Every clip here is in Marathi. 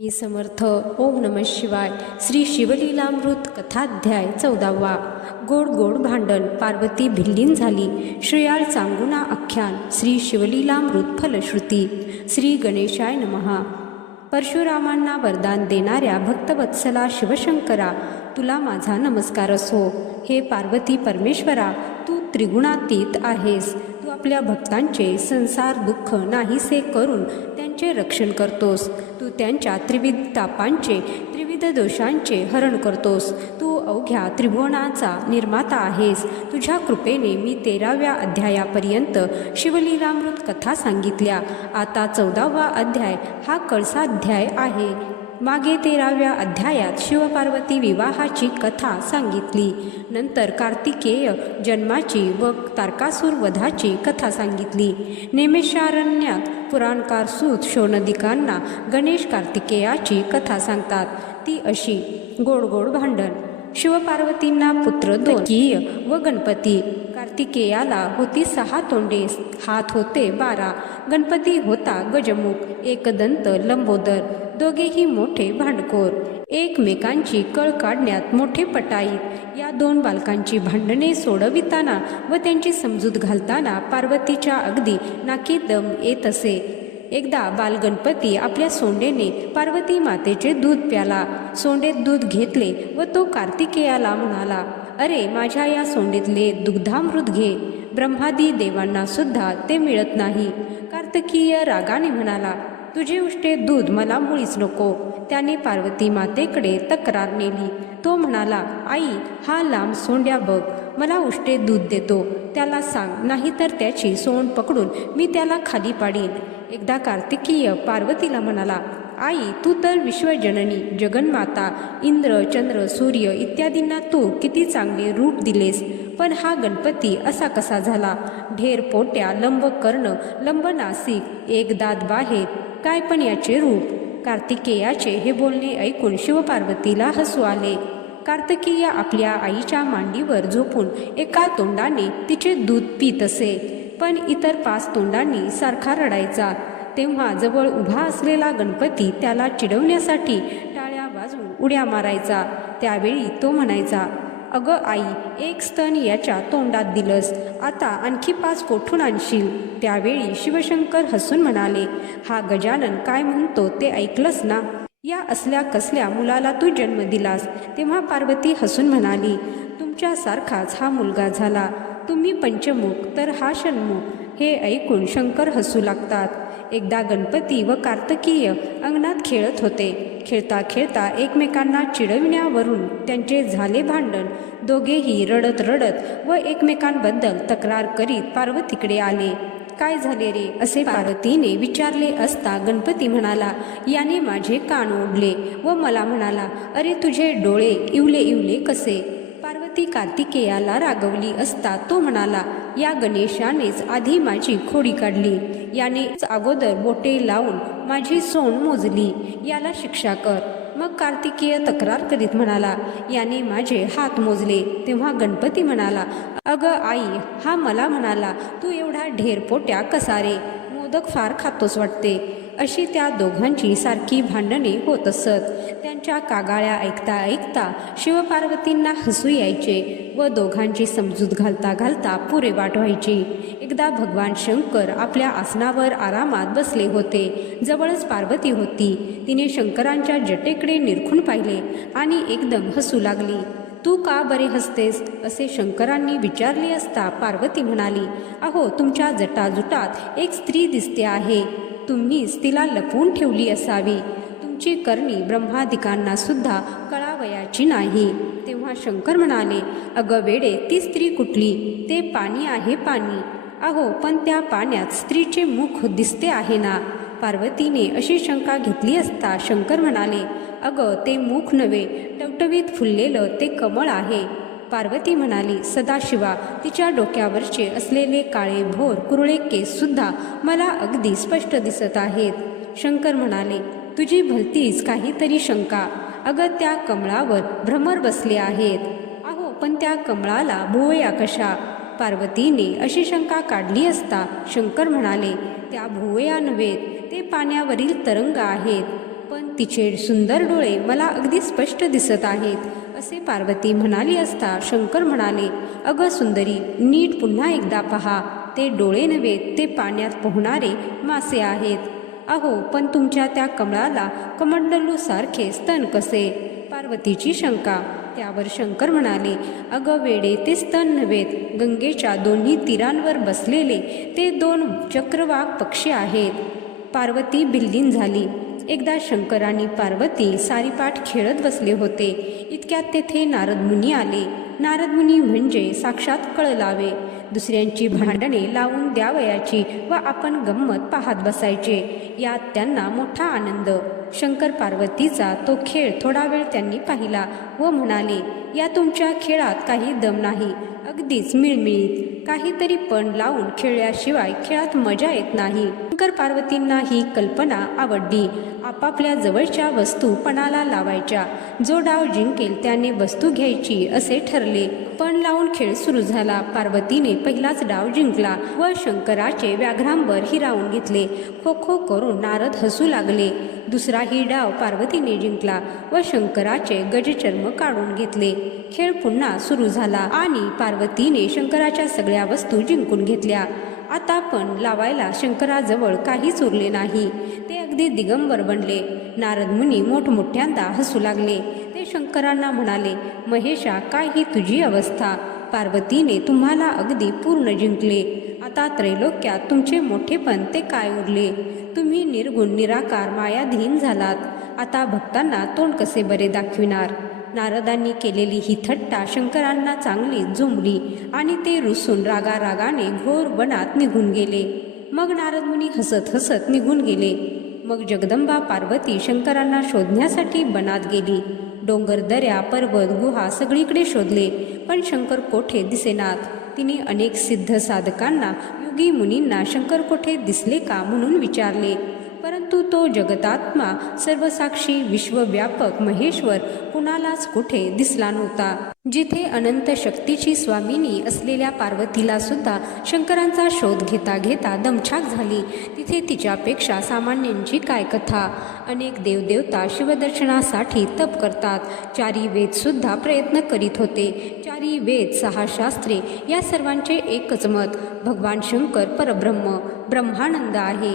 मी समर्थ. ओम नमः शिवाय. श्री शिवलीलामृत कथाध्याय 14वा. गोड गोड भांडण. पार्वती भिल्लीन झाली. श्रेयाळ चांगुना आख्यान. श्री शिवलीलामृत फलश्रुती. श्री गणेशाय नमः. परशुरामांना वरदान देणाऱ्या भक्तवत्सला शिवशंकरा, तुला माझा नमस्कार असो. हे पार्वती परमेश्वरा, तू त्रिगुणातीत आहेस. तू आपल्या भक्तांचे संसार दुःख नाहीसे करून त्यांचे रक्षण करतोस. तू त्यांच्या त्रिविध तापांचे, त्रिविध दोषांचे हरण करतोस. तू अवघ्या त्रिभुवनाचा निर्माता आहेस. तुझ्या कृपेने मी 13व्या अध्यायापर्यंत शिवलीलामृत कथा सांगितल्या. आता 14वा अध्याय हा कळसाध्याय आहे. मागे 13व्या अध्यायात शिवपार्वती विवाहाची कथा सांगितली. नंतर कार्तिकेय जन्माची व तारकासूर वधाची कथा सांगितली. नैमिषारण्यात पुराणकार सूत शौनदिकांना गणेश कार्तिकेयाची कथा सांगतात. ती अशी. गोड गोड भांडण. शिवपार्वतींना पुत्र 2 कार्तिकीय व गणपती. कार्तिकेयाला होती 6 तोंडे, हात होते 12. गणपती होता गजमुख, एकदंत, लंबोदर, दोघेही मोठे भांडखोर, एकमेकांची कळ काढण्यात मोठे पटाईत. या 2 बालकांची भांडणे सोडविताना व त्यांची समजूत घालताना पार्वतीच्या अगदी नाकी दम येत असे. एकदा बालगणपती आपल्या सोंडेने पार्वती मातेचे दूध प्याला. सोंडेत दूध घेतले व तो कार्तिकेयाला म्हणाला, अरे माझ्या या सोंडेतले दुग्धामृत घे. ब्रह्मादी देवांना सुद्धा ते मिळत नाही. कार्तिकीय रागाने म्हणाला, तुझे उष्टे दूध मला मुळीच नको. त्याने पार्वती मातेकडे तक्रार नेली. तो म्हणाला, आई, हा लांब सोंड्या बघ, मला उष्टे दूध देतो. त्याला सांग, नाहीतर त्याची सोंड पकडून मी त्याला खाली पाडीन. एकदा कार्तिकीय पार्वतीला म्हणाला, आई, तू तर विश्वजननी, जगन्माता, इंद्र, चंद्र, सूर्य इत्यादींना तू किती चांगले रूप दिलेस, पण हा गणपती असा कसा झाला? ढेर पोट्या, लंब कर्ण, लंब नासिक, एक दात बाहेर, काय पण याचे रूप? कार्तिकेयाचे हे बोलणे ऐकून शिवपार्वतीला हसू आले. कार्तिकेय आपल्या आईच्या मांडीवर झोपून एका तोंडाने तिचे दूध पीत असे, पण इतर 5 तोंडांनी सारखा रडायचा. तेव्हा जवळ उभा असलेला गणपती त्याला चिडवण्यासाठी टाळ्या वाजवून उड्या मारायचा. त्यावेळी तो म्हणायचा, अगं आई, एक स्तन याच्या तोंडात दिलंस, आता आणखी 5 कोठून आणशील? त्यावेळी शिवशंकर हसून म्हणाले, हा गजानन काय म्हणतो ते ऐकलंस ना? या असल्या कसल्या मुलाला तू जन्म दिलास? तेव्हा पार्वती हसून म्हणाली, तुमच्यासारखाच हा मुलगा झाला. तुम्ही पंचमुख तर हा षण्मुख. हे ऐकून शंकर हसू लागतात. एकदा गणपती व कार्तिकीय अंगणात खेळत होते. खेळता खेळता एकमेकांना चिडविण्यावरून त्यांचे झाले भांडण. दोघेही रडत रडत व एकमेकांबद्दल तक्रार करीत पार्वतीकडे आले. काय झाले रे, असे पार्वतीने विचारले असता गणपती म्हणाला, याने माझे कान ओढले व मला म्हणाला, अरे तुझे डोळे इवले इवले कसे? पार्वती कार्तिकेयाला रागवली असता तो म्हणाला, या गणेशानेच आधी माझी खोडी काढली. यानेच अगोदर बोटे लावून माझी सोंड मोजली. याला शिक्षा कर. मग कार्तिकेय तक्रार करीत म्हणाला, याने माझे हात मोजले. तेव्हा गणपती म्हणाला, अगं आई, हा मला म्हणाला, तू एवढा ढेरपोट्या कसा रे? मोदक फार खातोस वाटते. अशी त्या दोघांची सारखी भांडणे होत असत. त्यांच्या कागाळ्या ऐकता ऐकता शिवपार्वतींना हसू यायचे व दोघांची समजूत घालता घालता पुरे वाट व्हायची. एकदा भगवान शंकर आपल्या आसनावर आरामात बसले होते. जवळच पार्वती होती. तिने शंकरांच्या जटेकडे निरखून पाहिले आणि एकदम हसू लागली. तू का बरे हसतेस, असे शंकरांनी विचारले असता पार्वती म्हणाली, अहो, तुमच्या जटाजुटात एक स्त्री दिसते आहे. तुम्हीच तिला लपवून ठेवली असावी. तुमची करणी ब्रह्मादिकांना सुद्धा कळावयाची नाही. तेव्हा शंकर म्हणाले, अगं वेडे, ती स्त्री कुठली? ते पाणी आहे, पाणी. अहो, पण त्या पाण्यात स्त्रीचे मुख दिसते आहे ना? पार्वतीने अशी शंका घेतली असता शंकर म्हणाले, अगं ते मुख नव्हे, टवटवीत फुललेलं ते कमळ आहे. पार्वती म्हणाली, सदाशिवा, तिच्या डोक्यावरचे असलेले काळे भोर कुरळे केस सुद्धा मला अगदी स्पष्ट दिसत आहेत. शंकर म्हणाले, तुझी भलतीच काहीतरी शंका. अगं त्या कमळावर भ्रमर बसले आहेत. अहो, पण त्या कमळाला भुवया कशा? पार्वतीने अशी शंका काढली असता शंकर म्हणाले, त्या भुवया नव्हेत, ते पाण्यावरील तरंग आहेत. पण तिचे सुंदर डोळे मला अगदी स्पष्ट दिसत आहेत असे पार्वती म्हणाली असता शंकर म्हणाले, अगं सुंदरी, नीट पुन्हा एकदा पहा. ते डोळे नव्हे, ते पाण्यात पोहणारे मासे आहेत. अहो, पण तुमच्या त्या कमळाला कमंडलूसारखे स्तन कसे? पार्वतीची शंका. त्यावर शंकर म्हणाले, अगं वेडे, ते स्तन नव्हेत, गंगेच्या दोन्ही तीरांवर बसलेले ते 2 चक्रवाक पक्षी आहेत. पार्वती भिल्लीन झाली. एकदा शंकर आणि पार्वती सारीपाठ खेळत बसले होते. इतक्यात तेथे नारद मुनी आले. नारद मुनी म्हणजे साक्षात कळलावे. दुसऱ्यांची भांडणे लावून द्यावयाची व आपण गंमत पाहत बसायचे, यात त्यांना मोठा आनंद. शंकर पार्वतीचा तो खेळ थोडा वेळ त्यांनी पाहिला व म्हणाले, या तुमच्या खेळात काही दम नाही, अगदीच मिळमिळीत. काहीतरी पण लावून खेळल्याशिवाय खेळात मजा येत नाही. शंकर पार्वतींना ही कल्पना आवडली. आपापल्या जवळच्या वस्तू पणाला लावायच्या. जो डाव जिंकेल त्याने वस्तू घ्यायची असे ठरले. पण लावून खेळ सुरू झाला. पार्वतीने पहिलाच डाव जिंकला व शंकराचे व्याघ्रांबर हिरावून घेतले. खो खो करून नारद हसू लागले. दुसराही डाव पार्वतीने जिंकला व शंकराचे गजचर्म काढून घेतले. खेळ पुन्हा सुरू झाला आणि पार्वतीने शंकराच्या सगळ्या वस्तू जिंकून घेतल्या. आता पण लावायला शंकराजवळ काहीच उरले नाही. ते अगदी दिगंबर बनले. नारद मुनी मोठमोठ्यांदा हसू लागले. ते शंकरांना म्हणाले, महेशा, काय ही तुझी अवस्था? पार्वतीने तुम्हाला अगदी पूर्ण जिंकले. आता त्रैलोक्यात तुमचे मोठेपण ते काय उरले? तुम्ही निर्गुण निराकार मायाधीन झालात. आता भक्तांना तोंड कसे बरे दाखविणार? नारदांनी केलेली ही थट्टा शंकरांना चांगली जुंबली आणि ते रुसून रागारागाने घोर वनात निघून गेले. मग नारद मुनी हसत हसत निघून गेले. मग जगदंबा पार्वती शंकरांना शोधण्यासाठी वनात गेली. डोंगर, दऱ्या, पर्वत, गुहा सगळीकडे शोधले, पण शंकर कोठे दिसेनात. तिने अनेक सिद्ध साधकांना, योगी मुनींना शंकर कोठे दिसले का म्हणून विचारले, परंतु तो जगतात्मा, सर्वसाक्षी, विश्वव्यापक महेश्वर कुणालाच कुठे दिसला नव्हता. जिथे अनंत शक्तीची स्वामिनी असलेल्या पार्वतीला सुद्धा शंकरांचा शोध घेता घेता दमछाक झाली. तिथे तिच्यापेक्षा सामान्यांची काय कथा. अनेक देवदेवता शिवदर्शनासाठी तप करतात. 4 वेद सुद्धा प्रयत्न करीत होते. 4 वेद, 6 शास्त्रे, या सर्वांचे एकच मत, भगवान शंकर परब्रह्म, ब्रह्मानंद आहे.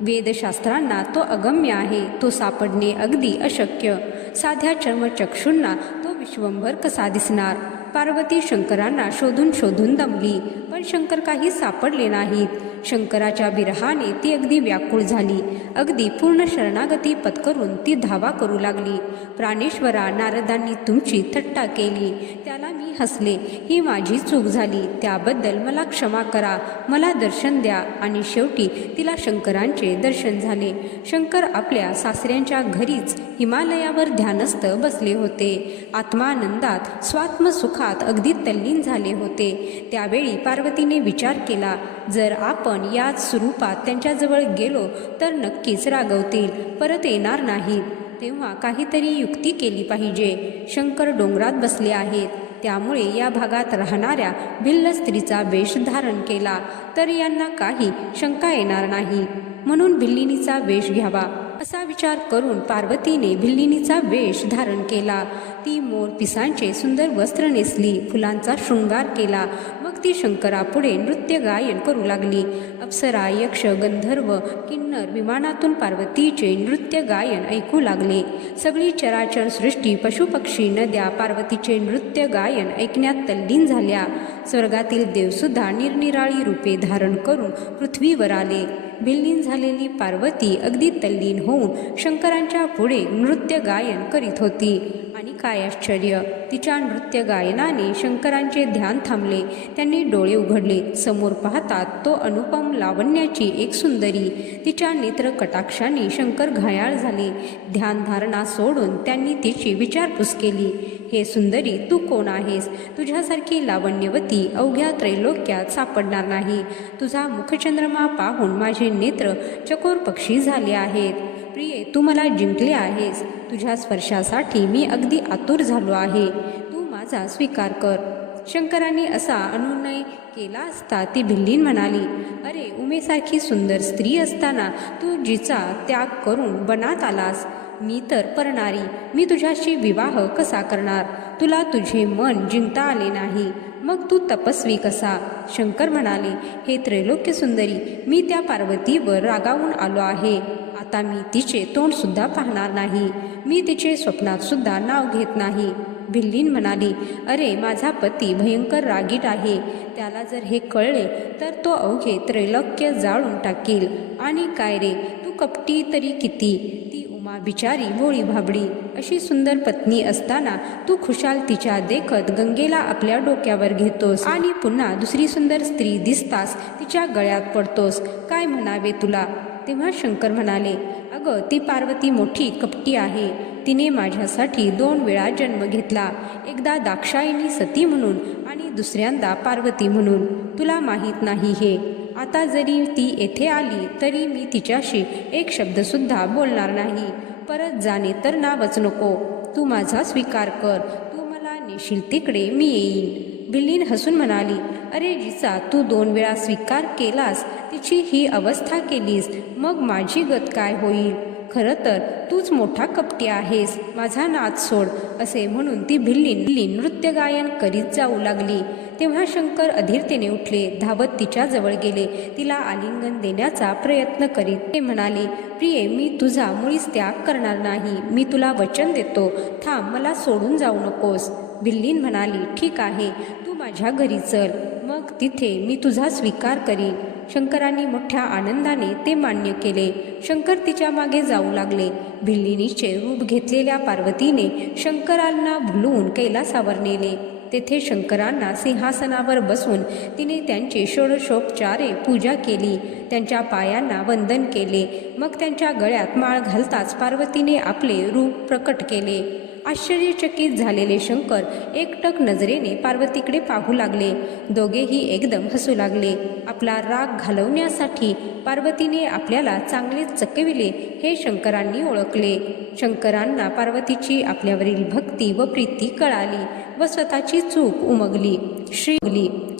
वेदशास्त्रांना तो अगम्य आहे. तो सापडणे अगदी अशक्य. साध्या चर्मचक्षूंना तो विश्वंभर कसा दिसणार? पार्वती शंकरांना शोधून शोधून दमली, पण शंकर काही सापडले नाहीत. शंकराच्या विरहाने ती अगदी व्याकुळ झाली. अगदी पूर्ण शरणागती पत्करून ती धावा करू लागली. प्राणेश्वरा, नारदांनी तुमची थट्टा केली, त्याला मी हसले. ही माझी चूक झाली. त्याबद्दल मला क्षमा करा. मला दर्शन द्या. आणि शेवटी तिला शंकरांचे दर्शन झाले. शंकर आपल्या सासऱ्यांच्या घरीच हिमालयावर ध्यानस्थ बसले होते. आत्मानंदात, स्वात्मसुखात अगदी तल्लीन झाले होते. त्यावेळी पार्वतीने विचार केला, जर आपण याच स्वरूपात त्यांच्याजवळ गेलो तर नक्कीच रागवतील, परत येणार नाहीत. तेव्हा काहीतरी युक्ती केली पाहिजे. शंकर डोंगरात बसले आहेत, त्यामुळे या भागात राहणाऱ्या भिल्ल स्त्रीचा वेश धारण केला तर यांना काही शंका येणार नाही. म्हणून भिल्लिनीचा वेश घ्यावा असा विचार करून पार्वतीने भिल्लिनीचा वेश धारण केला. ती मोर पिसांचे सुंदर वस्त्र नेसली, फुलांचा शृंगार केला. मग ती शंकरापुढे नृत्य गायन करू लागली. अप्सरा, यक्ष, गंधर्व, किन्नर विमानातून पार्वतीचे नृत्य गायन ऐकू लागले. सगळी चराचर सृष्टी, पशुपक्षी, नद्या पार्वतीचे नृत्य गायन ऐकण्यात तल्लीन झाल्या. स्वर्गातील देवसुद्धा निरनिराळी रूपे धारण करून पृथ्वीवर आले. भिल्लीन झालेली पार्वती अगदी तल्लीन होऊन शंकरांच्या पुढे नृत्य गायन करीत होती. आणि काय आश्चर्य, तिच्या नृत्य गायनाने शंकरांचे ध्यान थांबले. त्यांनी डोळे उघडले. समोर पाहतात तो अनुपम लावण्याची एक सुंदरी. तिच्या नेत्र कटाक्षाने शंकर घायाळ झाले. ध्यानधारणा सोडून त्यांनी तिची विचारपूस केली. हे सुंदरी, तू कोण आहेस? तुझ्यासारखी लावण्यवती अवघ्या त्रैलोक्यात सापडणार नाही. तुझा मुखचंद्रमा पाहून माझे नेत्र चकोर पक्षी झाले आहेत. प्रिये, तू मला जिंकले आहेस. तुझ्या स्पर्शासाठी मी अगदी आतुर झालो आहे. तू माझा स्वीकार कर. शंकरांनी असा अनुनय केला असता ती भिल्लीन म्हणाली, अरे, उमेसारखी सुंदर स्त्री असताना तू जिचा त्याग करून वनात आलास. मी तर परणारी, मी तुझ्याशी विवाह कसा करणार? तुला तुझे मन जिंकता आले नाही, मग तू तपस्वी कसा? शंकर म्हणाले, हे त्रैलोक्य सुंदरी, मी त्या पार्वतीवर रागावून आलो आहे. आता मी तिचे तोंड सुद्धा पाहणार नाही, मी तिचे स्वप्नात सुद्धा नाव घेत नाही. भिल्लीन म्हणाली, अरे माझा पती भयंकर रागीट आहे, त्याला जर हे कळले तर तो अवघे त्रैलोक्य जाळून टाकील. आणि काय रे, तू कपटी तरी किती, ती उमा बिचारी भोळी भाबडी, अशी सुंदर पत्नी असताना तू खुशाल तिच्या देखत गंगेला आपल्या डोक्यावर घेतोस आणि पुन्हा दुसरी सुंदर स्त्री दिसतास तिच्या गळ्यात पडतोस. काय म्हणावे तुला? तेव्हा शंकर म्हणाले, अगं ती पार्वती मोठी कपटी आहे, तिने माझ्यासाठी 2 वेळा जन्म घेतला, एकदा दाक्षायणी सती म्हणून आणि दुसऱ्यांदा पार्वती म्हणून. तुला माहीत नाही हे? आता जरी ती येथे आली तरी मी तिच्याशी एक शब्दसुद्धा बोलणार नाही. परत जाणे तर नावच नको. तू माझा स्वीकार कर, तू मला नेशील तिकडे मी येईन. भिल्लीन हसून म्हणाली, अरे जिचा तू 2 वेळा स्वीकार केलास तिची ही अवस्था केलीस, मग माझी गत काय होईल? खरं तर तूच मोठा कपटी आहेस, माझा नाद सोड. असे म्हणून ती भिल्लीन नृत्य गायन करीत जाऊ लागली. तेव्हा शंकर अधीरतेने उठले, धावत तिच्या जवळ गेले, तिला आलिंगन देण्याचा प्रयत्न करीत ते म्हणाले, प्रिये मी तुझा मुळीच त्याग करणार नाही, मी तुला वचन देतो, थांब, मला सोडून जाऊ नकोस. भिल्लीन म्हणाली, ठीक आहे, तू माझ्या घरी चल, मग तिथे मी तुझा स्वीकार करीन. शंकरांनी मोठ्या आनंदाने ते मान्य केले. शंकर तिच्या मागे जाऊ लागले. भिल्लिनीचे रूप घेतलेल्या पार्वतीने शंकरांना भुलवून कैलासावर नेले. तेथे शंकरांना सिंहासनावर बसून तिने त्यांची षोडशोपचारे पूजा केली, त्यांच्या पायांना वंदन केले. मग त्यांच्या गळ्यात माळ घालताच पार्वतीने आपले रूप प्रकट केले. आश्चर्यचकित झालेले शंकर एकटक नजरेने पार्वतीकडे पाहू लागले. दोघेही एकदम हसू लागले. आपला राग घालवण्यासाठी पार्वतीने आपल्याला चांगले चकविले हे शंकरांनी ओळखले. शंकरांना पार्वतीची आपल्यावरील भक्ती व प्रीती कळाली व स्वतःची चूक उमगली.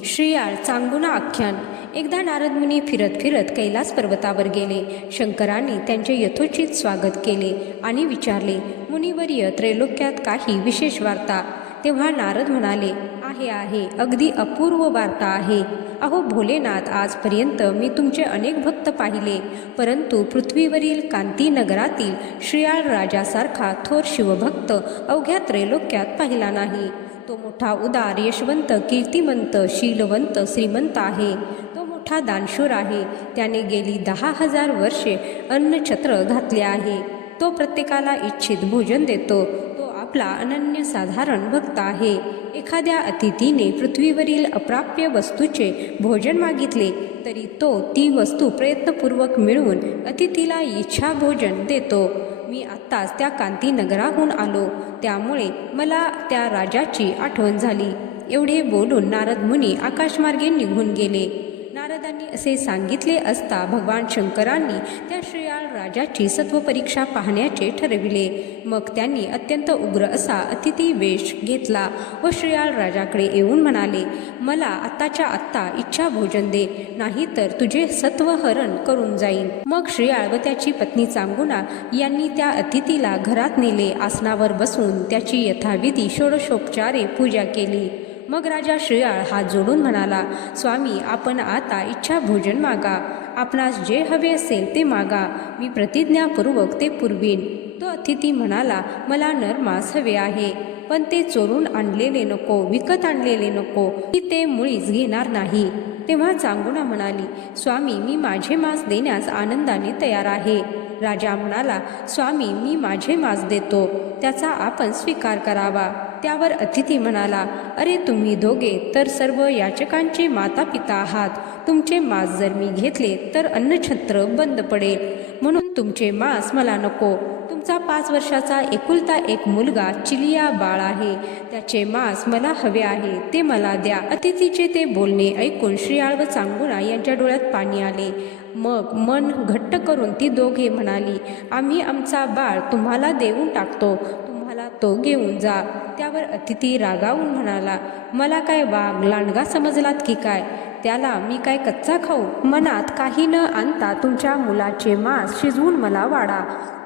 श्रीयाळ चांगुना आख्यान. एकदा नारद मुनी फिरत फिरत कैलास पर्वतावर गेले. शंकरांनी त्यांचे यथोचित स्वागत केले आणि विचारले, मुनिवर्य, त्रैलोक्यात काही विशेष वार्ता? तेव्हा नारद म्हणाले, आहे, अगदी अपूर्व वार्ता आहे. अहो भोलेनाथ, आजपर्यंत मी तुमचे अनेक भक्त पाहिले, परंतु पृथ्वीवरील कांती नगरातील श्रीयाळ राजासारखा थोर शिवभक्त अवघ्या त्रैलोक्यात पाहिला नाही. तो मोठा उदार, यशवंत, कीर्तिमंत, शीलवंत, श्रीमंत आहे. तो मोठा दानशूर आहे. त्याने गेली 10,000 वर्षे अन्नछत्र घातले आहे. तो प्रत्येकाला इच्छित भोजन देतो. तो आपला अनन्यसाधारण भक्त आहे. एखाद्या अतिथीने पृथ्वीवरील अप्राप्य वस्तूचे भोजन मागितले तरी तो ती वस्तू प्रयत्नपूर्वक मिळवून अतिथीला इच्छा भोजन देतो. मी आत्ताच त्या कांती नगराहून आलो, त्यामुळे मला त्या राजाची आठवण झाली. एवढे बोलून नारद मुनी आकाशमार्गे निघून गेले. नारदांनी असे सांगितले असता भगवान शंकरांनी त्या श्रीयाळ राजाची सत्वपरीक्षा पाहण्याचे ठरविले. मग त्यांनी अत्यंत उग्र असा अतिथी वेश घेतला व श्रीयाळ राजाकडे येऊन म्हणाले, मला आत्ताच्या आत्ता इच्छा भोजन दे, नाहीतर तुझे सत्वहरण करून जाईन. मग श्रीयाळ व त्याची पत्नी चांगुना यांनी त्या अतिथीला घरात नेले. आसनावर बसून त्याची यथाविधी षोडशोपचारे पूजा केली. मग राजा श्रीयाळ हात जोडून म्हणाला, स्वामी, आपण आता इच्छा भोजन मागा. आपणास जे हवे असेल ते मागा, मी प्रतिज्ञापूर्वक ते पुरवीन. तो अतिथी म्हणाला, मला नर मांस हवे आहे, पण ते चोरून आणलेले नको, विकत आणलेले नको, मी ते मुळीच घेणार नाही. तेव्हा चांगुना म्हणाली, स्वामी, मी माझे मांस देण्यास आनंदाने तयार आहे. राजा म्हणाला, स्वामी, मी माझे मांस देतो, त्याचा आपण स्वीकार करावा. त्यावर अतिथी म्हणाला, अरे तुम्ही दोघे तर सर्व याचकांचे माता पिता आहात. तुमचे मांस जर मी घेतले तर अन्नछत्र बंद पडेल, म्हणून तुमचे मांस मला नको. तुमचा 5 वर्षाचा एकुलता एक मुलगा चिलिया बाळ आहे, त्याचे मांस मला हवे आहे, ते मला द्या. अतिथीचे ते बोलणे ऐकून श्रीयाळ व चांगुना यांच्या डोळ्यात पाणी आले. मग मन घट्ट करून ती दोघे म्हणाली, आम्ही आमचा बाळ तुम्हाला देऊन टाकतो, तुम्हाला तो घेऊन जा. त्यावर अतिथी रागावून म्हणाला, मला काय वाघ लांडगा समजलात की काय? त्याला मी काय कच्चा खाऊ? मनात काही न आणता तुमच्या मुलाचे मांस शिजवून मला वाढा.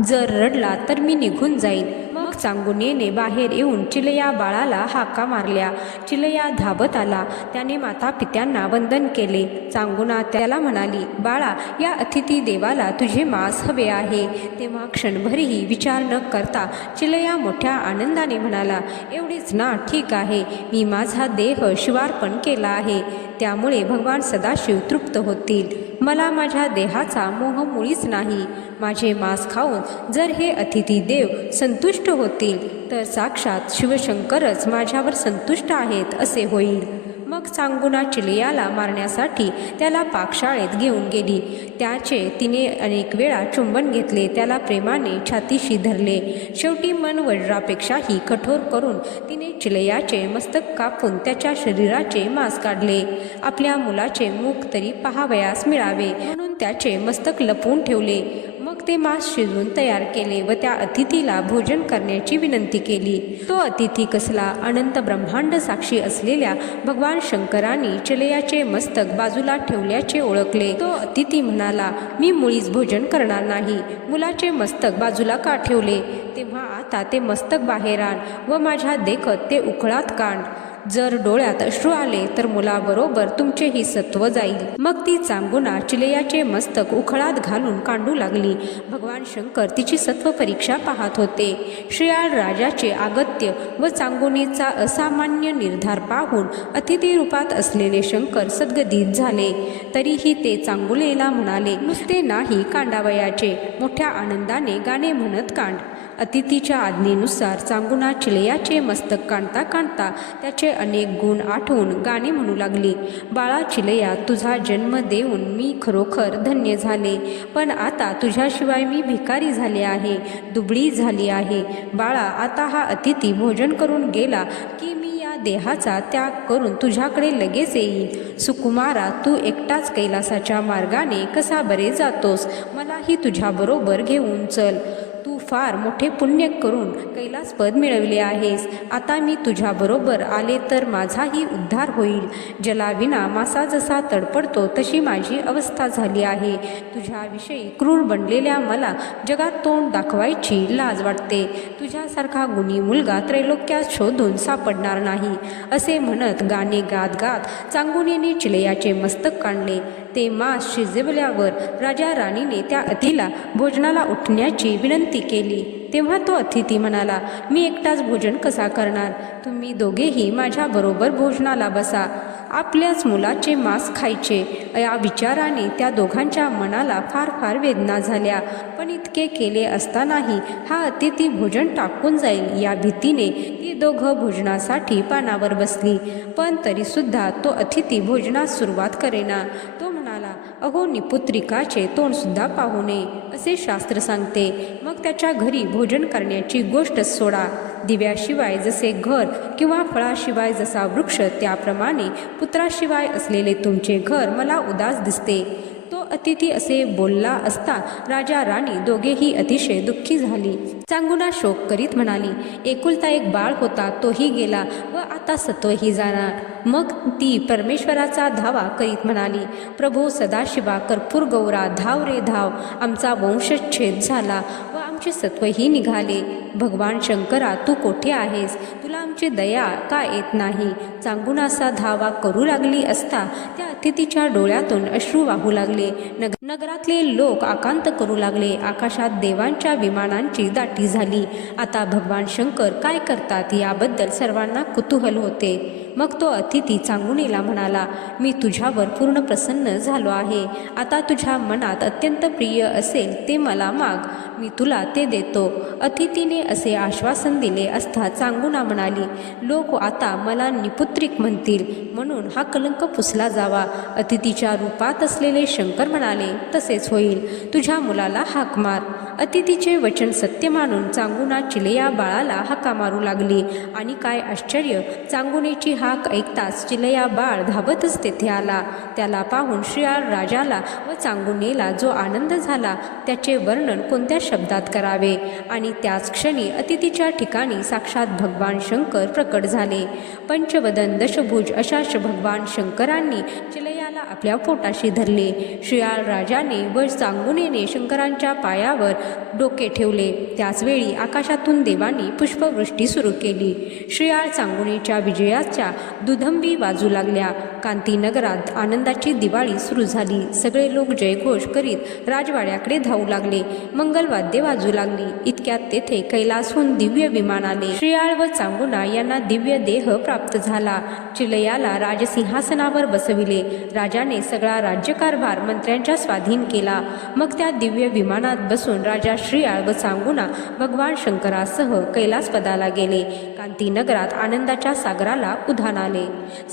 जर रडला तर मी निघून जाईल. मग चांगुनेने बाहेर येऊन चिलया बाळाला हाका मारल्या. चिलया धावत आला. त्याने माता पित्यांना वंदन केले. चांगुना त्याला म्हणाली, बाळा, या अतिथी देवाला तुझे मांस हवे आहे. तेव्हा क्षणभरही विचार न करता चिलया मोठ्या आनंदाने म्हणाला, एवढेच ना, ठीक आहे. मी माझा देह शिवार्पण केला आहे, त्यामुळे भगवान सदाशिव तृप्त होतील. मला माझ्या देहाचा मोह मुळीच नाही. माझे मांस खाऊन जर हे अतिथी देव संतुष्ट होतील तर साक्षात शिवशंकरच माझ्यावर संतुष्ट आहेत असे होईल. मग चांगुना चिलयाला मारण्यासाठी त्याला पाकशाळेत घेऊन गेली. त्याचे तिने अनेक वेळा चुंबन घेतले. त्याला प्रेमाने छातीशी धरले. शेवटी मन वज्रापेक्षाही कठोर करून तिने चिलयाचे मस्तक कापून त्याच्या शरीराचे मांस काढले. आपल्या मुलाचे मुख तरी पाहावयास मिळावे म्हणून त्याचे मस्तक लपवून ठेवले. मग ते मांस शिजवून तयार केले व त्या अतिथीला भोजन करण्याची विनंती केली. तो अतिथी कसला? अनंत ब्रह्मांड साक्षी असलेल्या भगवान शंकरांनी चिलयाचे मस्तक बाजूला ठेवल्याचे ओळखले. तो अतिथी म्हणाला, मी मुळीच भोजन करणार नाही. मुलाचे मस्तक बाजूला का ठेवले? तेव्हा आता ते मस्तक बाहेर आण व माझ्या देखत ते उकळात काढ. जर डोळ्यात अश्रू आले तर मुलाबरोबर तुमचेही सत्व जाईल. मग ती चांगुना चिलयाचे मस्तक उखळात घालून काढू लागली. भगवान शंकर तिची सत्व परीक्षा पाहत होते. श्रीयाळ राजाचे आगत्य व चांगुनीचा असामान्य निर्धार पाहून अतिथी रूपात असलेले शंकर सद्गदित झाले. तरीही ते चांगुलेला म्हणाले, नुसते नाही कांडावयाचे, मोठ्या आनंदाने गाणे म्हणत कांड. अतिथीच्या आज्ञेनुसार चांगुना चिलयाचे मस्तक काढता काढता त्याचे अनेक गुण आठवून गाणे म्हणू लागली. बाळा चिलया, तुझा जन्म देऊन मी खरोखर धन्य झाले, पण आता तुझ्याशिवाय मी भिकारी झाले आहे, दुबळी झाली आहे. बाळा, आता हा अतिथी भोजन करून गेला की मी या देहाचा त्याग करून तुझ्याकडे लगेच येईल. सुकुमारा, तू एकटाच कैलासाच्या मार्गाने कसा बरे जातोस? मलाही तुझ्याबरोबर घेऊन चल. तू फार मोठे पुण्य करून कैलासपद मिळवले आहेस. आता मी तुझ्याबरोबर आले तर माझाही उद्धार होईल. जलाविना मासा जसा तडपडतो तशी माझी अवस्था झाली आहे. तुझ्याविषयी क्रूर बनलेल्या मला जगात तोंड दाखवायची लाज वाटते. तुझ्यासारखा गुणी मुलगा त्रैलोक्यात शोधून सापडणार नाही. असे म्हणत गाणे गात गात चांगुनेने चिलयाचे मस्तक काढले. ते मांस शिजवल्यावर राजा राणीने त्या अतिथीला भोजनाला उठण्याची विनंती केली. तेव्हा तो अतिथी म्हणाला, मी एकटाच भोजन कसा करणार? तुम्ही दोघेही माझ्याबरोबर भोजनाला बसा. आपल्याच मुलाचे मांस खायचे या विचाराने त्या दोघांच्या मनाला फार फार वेदना झाल्या. पण इतके केले असतानाही हा अतिथी भोजन टाकून जाईल या भीतीने ती दोघं भोजनासाठी पानावर बसली. पण तरीसुद्धा तो अतिथी भोजनास सुरुवात करेना. तो म्हणाला, अहो, निपुत्रिकाचे तोंडसुद्धा पाहू नये असे शास्त्र सांगते. मग त्याच्या घरी भोजन करण्याची गोष्टच सोडा. दिव्याशिवाय जसे घर किंवा फळाशिवाय जसा वृक्ष, त्याप्रमाणे पुत्राशिवाय असलेले तुमचे घर मला उदास दिसते. तो अतिथी असे बोलला असता राजा राणी दोघेही अतिशय दुःखी झाली. चांगुना शोक करीत म्हणाली, एकुलता एक बाळ होता, तोही गेला व आता सत्वही जाणार. मग ती परमेश्वराचा धावा करीत म्हणाली, प्रभो सदाशिवा, कर्पूर गौरा, धाव रे धाव. आमचा वंशच्छेद झाला व आमचे सत्वही निघाले. भगवान शंकरा, तू कोठे आहेस? तुला आमची दया का येत नाही? चांगुनासा धावा करू लागली असता त्या अतिथीच्या डोळ्यातून अश्रू वाहू लागले. नगरातले लोक आकांत करू लागले. आकाशात देवांच्या विमानांची दाटी झाली. आता भगवान शंकर काय करतात याबद्दल सर्वांना कुतूहल होते. मग तो अतिथी चांगुनेला म्हणाला, मी तुझ्यावर पूर्ण प्रसन्न झालो आहे. आता तुझ्या मनात अत्यंत प्रिय असेल ते मला माग, मी तुला ते देतो. अतिथीने असे आश्वासन दिले असता चांगुना म्हणाली, लोक आता मला निपुत्रिक म्हणतील म्हणून हा कलंक पुसला जावा. अतिथीच्या रूपात असलेले शंकर म्हणाले, तसेच होईल. तुझ्या मुलाला हाक मार. अतिथीचे वचन सत्य मानून चांगुना चिलया बाळाला हाका मारू लागली. आणि काय आश्चर्य, चांगुनेची हाक ऐकताच चिलया बाळ धावतच तेथे आला. त्याला पाहून श्रीयाळ राजाला व चांगुनेला जो आनंद झाला त्याचे वर्णन कोणत्या शब्दात करावे. आणि त्याच क्षणी अतिथीच्या ठिकाणी साक्षात भगवान शंकर प्रकट झाले. पंचवदन दशभुज अशा भगवान शंकरांनी चिलया त्याला आपल्या पोटाशी धरले. श्रीयाळ राजाने व चांगुनेने शंकरांच्या पायावर डोके ठेवले. त्याचवेळी आकाशातून देवांनी पुष्पवृष्टी सुरू केली. श्रीयाळ चांगुनेच्या विजयाच्या दुधंबी वाजू लागल्या. कांतीनगरात आनंदाची दिवाळी सुरू झाली. सगळे लोक जयघोष करीत राजवाड्याकडे धावू लागले. मंगलवाद्ये वाजू लागली. इतक्यात तेथे कैलासहून दिव्य विमान आले. श्रीयाळ व चांगुना यांना दिव्य देह प्राप्त झाला. चिलयाला राजसिंहासनावर बसविले. राजाने सगळा राज्यकारभार मंत्र्यांच्या स्वाधीन केला. मग त्या दिव्य विमानात बसून राजा श्रीयाळ व चांगुना भगवान शंकरासह कैलासपदाला गेले. कांतीनगरात आनंदाच्या सागराला उधाण आले.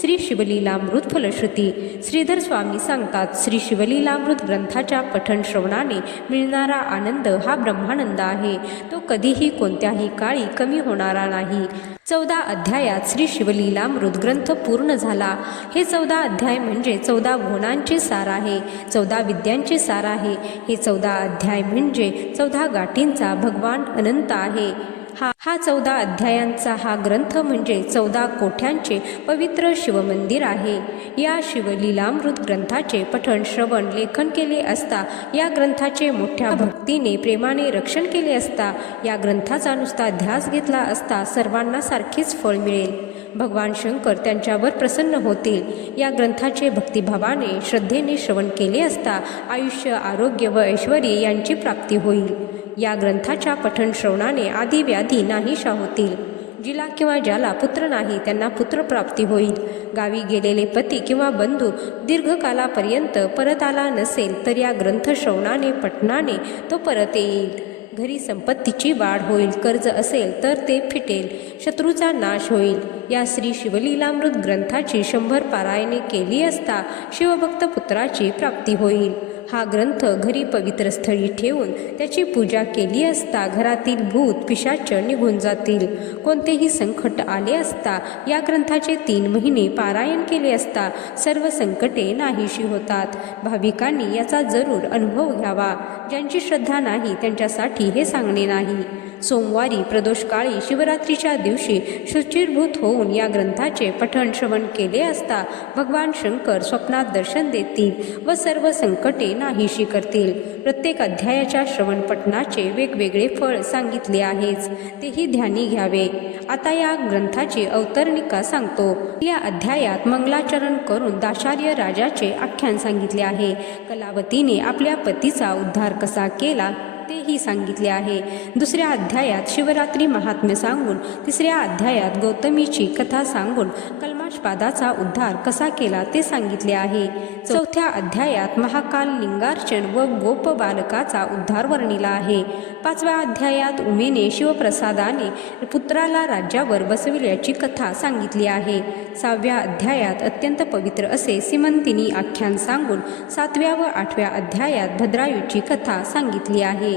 श्री शिवलीलामृत फलश्रुती. श्रीधर स्वामी सांगतात, श्री शिवलीलामृत ग्रंथाच्या पठण श्रवणाने मिळणारा आनंद हा ब्रह्मानंद आहे. तो कधीही कोणत्याही काळी कमी होणारा नाही. 14 अध्यायात श्री शिवलीलामृत ग्रंथ पूर्ण झाला. हे 14 अध्याय म्हणजे 14 भुवनांचे सार आहे, 14 विद्यांचे सार आहे. हे 14 अध्याय म्हणजे 14 गाठींचा भगवान अनंत आहे. हा 14 अध्यायांचा हा ग्रंथ म्हणजे 14 कोठ्यांचे पवित्र शिवमंदिर आहे. या शिवलीलामृत ग्रंथाचे पठण श्रवण लेखन केले असता, या ग्रंथाचे मोठ्या भक्तीने प्रेमाने रक्षण केले असता, या ग्रंथाचा नुसता ध्यास घेतला असता सर्वांना सारखेच फळ मिळेल. भगवान शंकर त्यांच्यावर प्रसन्न होतील. या ग्रंथाचे भक्तिभावाने श्रद्धेने श्रवण केले असता आयुष्य, आरोग्य व ऐश्वर्य यांची प्राप्ती होईल. या ग्रंथाच्या पठण श्रवणाने आदी व्याधी नाहीशा होतील. जिला किंवा ज्याला पुत्र नाही त्यांना पुत्रप्राप्ती होईल. गावी गेलेले पती किंवा बंधू दीर्घकालापर्यंत परत आला नसेल तर या ग्रंथ श्रवणाने पठणाने तो परत येईल. घरी संपत्तीची वाढ होईल. कर्ज असेल तर ते फिटेल. शत्रूचा नाश होईल. या श्री शिवलीलामृत ग्रंथाची 100 पारायणे केली असता शिवभक्त पुत्राची प्राप्ती होईल. हा ग्रंथ घरी पवित्र स्थळी ठेवून त्याची पूजा केली असता घरातील भूत पिशाच निघून जातील. कोणतेही संकट आले असता या ग्रंथाचे 3 महिने पारायण केले असता सर्व संकटे नाहीशी होतात. भाविकांनी याचा जरूर अनुभव घ्यावा. ज्यांची श्रद्धा नाही त्यांच्यासाठी हे सांगणे नाही. सोमवारी प्रदोषकाळी शिवरात्रीच्या दिवशी शुचिर्भूत होऊन या ग्रंथाचे पठण श्रवण केले असता भगवान शंकर स्वप्नात दर्शन देतील व सर्व संकटे नाहीशी करतील. प्रत्येक अध्यायाच्या श्रवण पठणाचे वेगवेगळे फळ सांगितले आहेच, तेही ध्यानी घ्यावे. आता या ग्रंथाची अवतरणिका सांगतो. या अध्यायात मंगलाचरण करून दाशार्य राजाचे आख्यान सांगितले आहे. कलावतीने आपल्या पतीचा उद्धार कसा केला तेही सांगितले आहे. 2ऱ्या अध्यायात शिवरात्री महात्म्य सांगून, 3ऱ्या अध्यायात गौतमीची कथा सांगून कल्माशपादाचा उद्धार कसा केला ते सांगितले आहे. 4थ्या अध्यायात महाकाल लिंगार्चन व गोप बालकाचा उद्धार वर्णिला आहे. 5व्या अध्यायात उमेने शिवप्रसादाने पुत्राला राज्यावर बसविल्याची कथा सांगितली आहे. 6व्या अध्यायात अत्यंत पवित्र असे सीमंतिनी आख्यान सांगून 7व्या व 8व्या अध्यायात भद्रायूची कथा सांगितली आहे.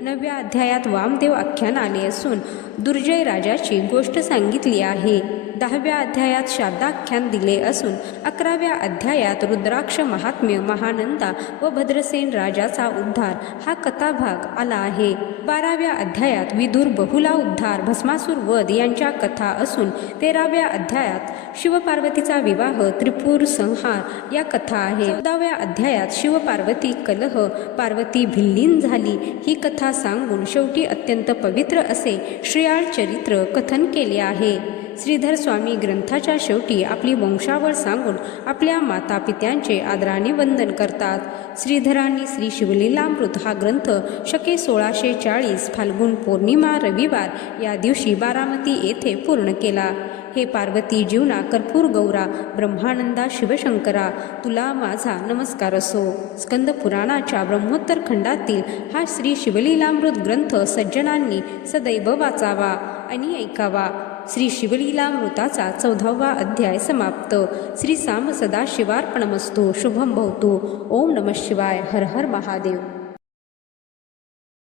9व्या अध्यायात वामदेव आख्यान आले असून दुर्जय राजाची गोष्ट सांगितली आहे. 10व्या अध्यायात शारदाख्यान दिले असून 11व्या अध्यायात रुद्राक्ष महात्म्य, महानंदा व भद्रसेन राजाचा उद्धार हा कथाभाग आला आहे. 12व्या अध्यायात विदुर बहुला उद्धार, भस्मासूर वध यांच्या कथा असून 13व्या अध्यायात शिवपार्वतीचा विवाह, त्रिपुर संहार या कथा आहे. 14व्या अध्यायात शिवपार्वती कलह, पार्वती भिल्लीन झाली ही कथा सांगून शेवटी अत्यंत पवित्र असे श्रीयाळ चरित्र कथन केले आहे. श्रीधर स्वामी ग्रंथाच्या शेवटी आपली वंशावळ सांगून आपल्या मातापित्यांचे आदराने वंदन करतात. श्रीधरांनी श्री शिवलीलामृत हा ग्रंथ शके 1640 फाल्गुन पौर्णिमा रविवार या दिवशी बारामती येथे पूर्ण केला. हे पार्वती जीवना कर्पूर गौरा, ब्रह्मानंदा शिवशंकरा, तुला माझा नमस्कार असो. स्कंद पुराणाच्या ब्रह्मोत्तर खंडातील हा श्री शिवलीलामृत ग्रंथ सज्जनांनी सदैव वाचावा आणि ऐकावा. श्री शिवलीलामृताचा 14वा अध्याय समाप्त. श्री साम सदाशिवार्पणमस्तु. शुभम भवतु. ओम नमः शिवाय. हर हर महादेव.